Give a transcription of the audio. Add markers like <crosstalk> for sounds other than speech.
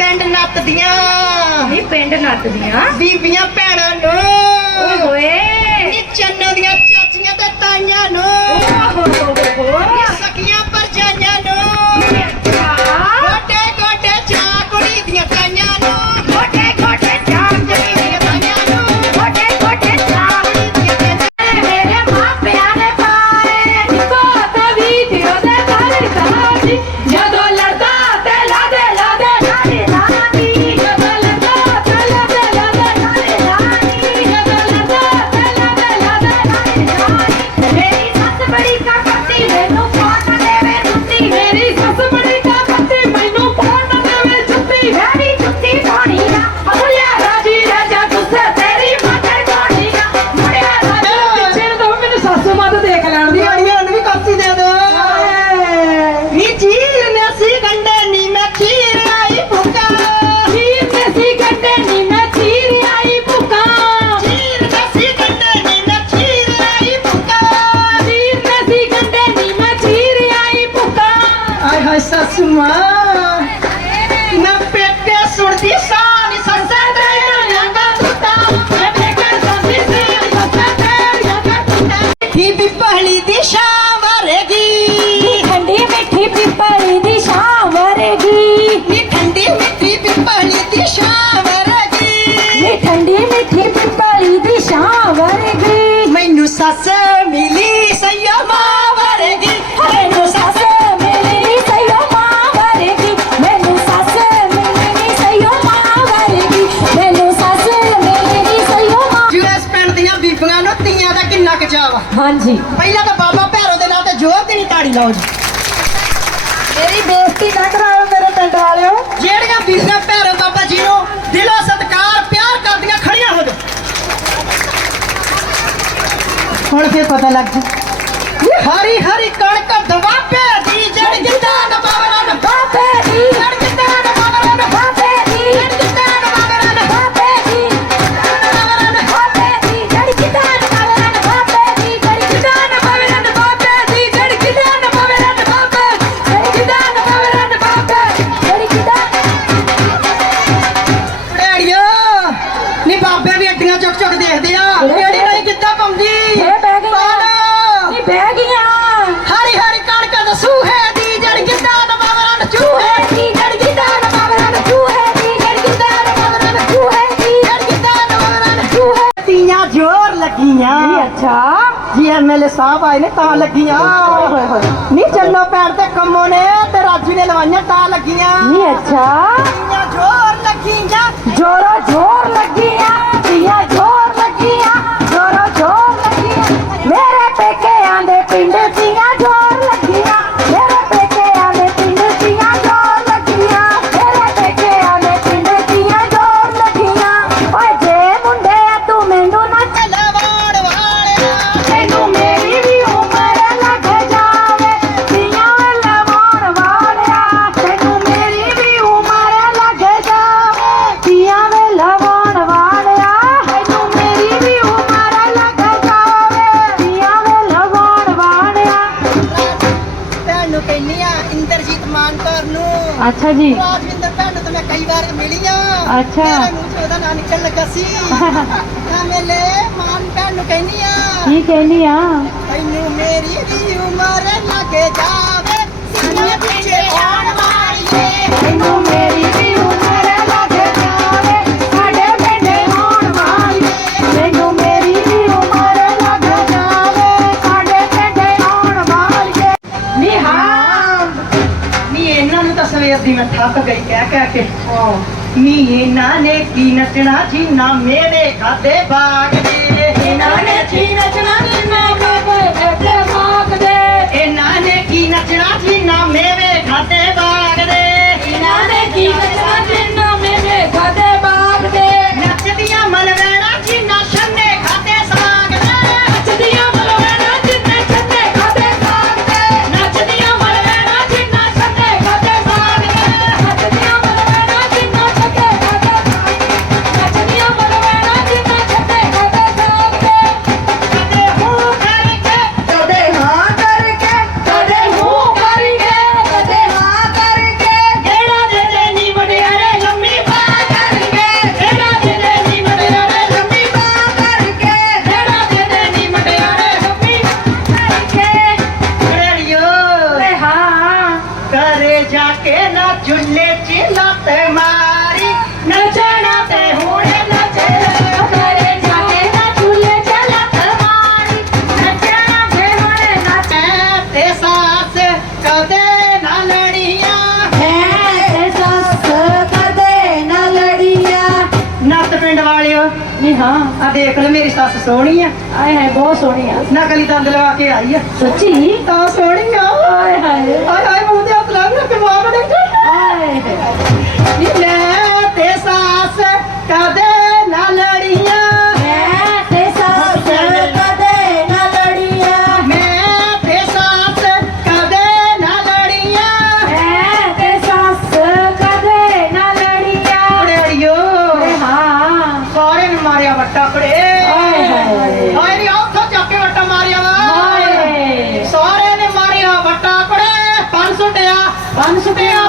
ਪਿੰਡ ਨੱਤਦੀਆਂ। ਨਹੀਂ ਪਿੰਡ ਨੱਤਦੀਆਂ। ਬੀਬੀਆਂ ਭੈਣਾਂ ਨੂੰ। ਓਏ ਨੀ ਚੰਨੋ ਦੀਆਂ ਚਾਚੀਆਂ ਤੇ ਤਾਈਆਂ ਨੂੰ। ਓਹੋ ਹੋ ਹੋ ਵਰਗੀ ਮੈਨੂੰ ਸੱਸ ਮਿਲੀ ਸਯਮਾ ਵਰਗੀ। ਮੈਨੂੰ ਸੱਸ ਮਿਲੀ ਸਯਮਾ ਵਰਗੀ। ਮੈਨੂੰ ਸੱਸ ਮਿਲੀ ਸਯਮਾ ਵਰਗੀ। ਮੈਨੂੰ ਸੱਸ ਮਿਲੀ ਸਯਮਾ ਜਿਵੇਂ ਪਿੰਡ ਦੀਆਂ ਬੀਬੀਆਂ ਨੂੰ ਤੀਆਂ ਦਾ ਕਿੰਨਾ ਕਚਾਵਾ ਹਾਂਜੀ। ਪਹਿਲਾਂ ਤਾਂ ਬਾਬਾ ਭੈਰੋ ਦੇ ਨਾਂ ਤੇ ਜ਼ੋਰ ਦੀ ਤਾੜੀ ਲਾਓ ਜੀ। ਮੇਰੀ ਬੇਇੱਜ਼ਤੀ ਨਾ ਕਰਾਓ ਮੇਰੇ ਪਿੰਡ ਵਾਲਿਓ। ਜਿਹੜੀਆਂ ਬੀਬੀਆਂ ਭੈਰੋ ਬਾਬਾ ਜੀ ਨੂੰ ਦਿਲੋਂ ਸਤਿ ਹੁਣ ਫੇਰ ਪਤਾ ਲੱਗ ਜੂ। ਹਰੀ ਹਰੀ ਵੇਲੇ ਸਾਹਬ ਆਏ ਨੇ ਤਾਂ ਲੱਗੀਆਂ। ਹੋਏ ਹੋਏ ਚੱਲੋ ਪੈਰ ਤੇ ਕੰਮੋ ਨੇ ਤੇ ਰਾਜੂ ਨੇ ਲਵਾਈਆਂ ਤਾਂ ਲੱਗੀਆਂ। ਨਹੀਂ ਅੱਛਾ। ਜ਼ੋਰ ਲੱਗੀਆਂ। ਜ਼ੋਰੋ ਜ਼ੋਰ ਲੱਗੀਆਂ। ਅੱਛਾ ਜੀ। ਰਾਜਵਿੰਦਰ ਭੈਣ ਤੋਂ ਮੈਂ ਕਈ ਵਾਰ ਮਿਲੀ ਆ ਅੱਛਾ। ਮੂੰਹ ਚੋਂ ਉਹਦਾ ਨਾਂ ਨਿਕਲ ਲੱਗਾ ਸੀ। <laughs> ਮੈਂ ਲੈ ਮਾਨ ਭੈਣ ਨੂੰ ਕਹਿਨੀ ਆ ਕੀ ਕਹਿਨੀ ਆ? ਭਾਈ ਤੇ ਅਸੀਂ ਮੈਂ ਥੱਕ ਗਈ, ਕਹਿ ਕਹਿ ਕੇ ਮੀਨਾ ਨੇ ਕੀ ਨੱਚਣਾ ਜੀ ਨਾ ਮੇਰੇ ਖਾਦੇ ਬਾਗ ਦੇ ਨਹੀਂ ਹਾਂ ਆ ਦੇਖ ਲਓ ਮੇਰੀ ਸੱਸ ਸੋਹਣੀ ਆ। ਆਏ ਹੈ ਬਹੁਤ ਸੋਹਣੀ ਆ। ਨਕਲੀ ਦੰਦ ਲਵਾ ਕੇ ਆਈ ਆ। ਸੱਚੀ? ਤਾਂ ਸੋਹਣੀ ਆ। ਆਏ ਹਾਏ। ਹਾਏ ਹਾਏ ਮੂੰਹ ਤੇ ਹੱਥ ਲਾ ਕੇ ਮਾਂ ਬਣੇ ਆਏ ਹਾਏ। ਲੈ ਬੰਨ ਸੁਟਿਆ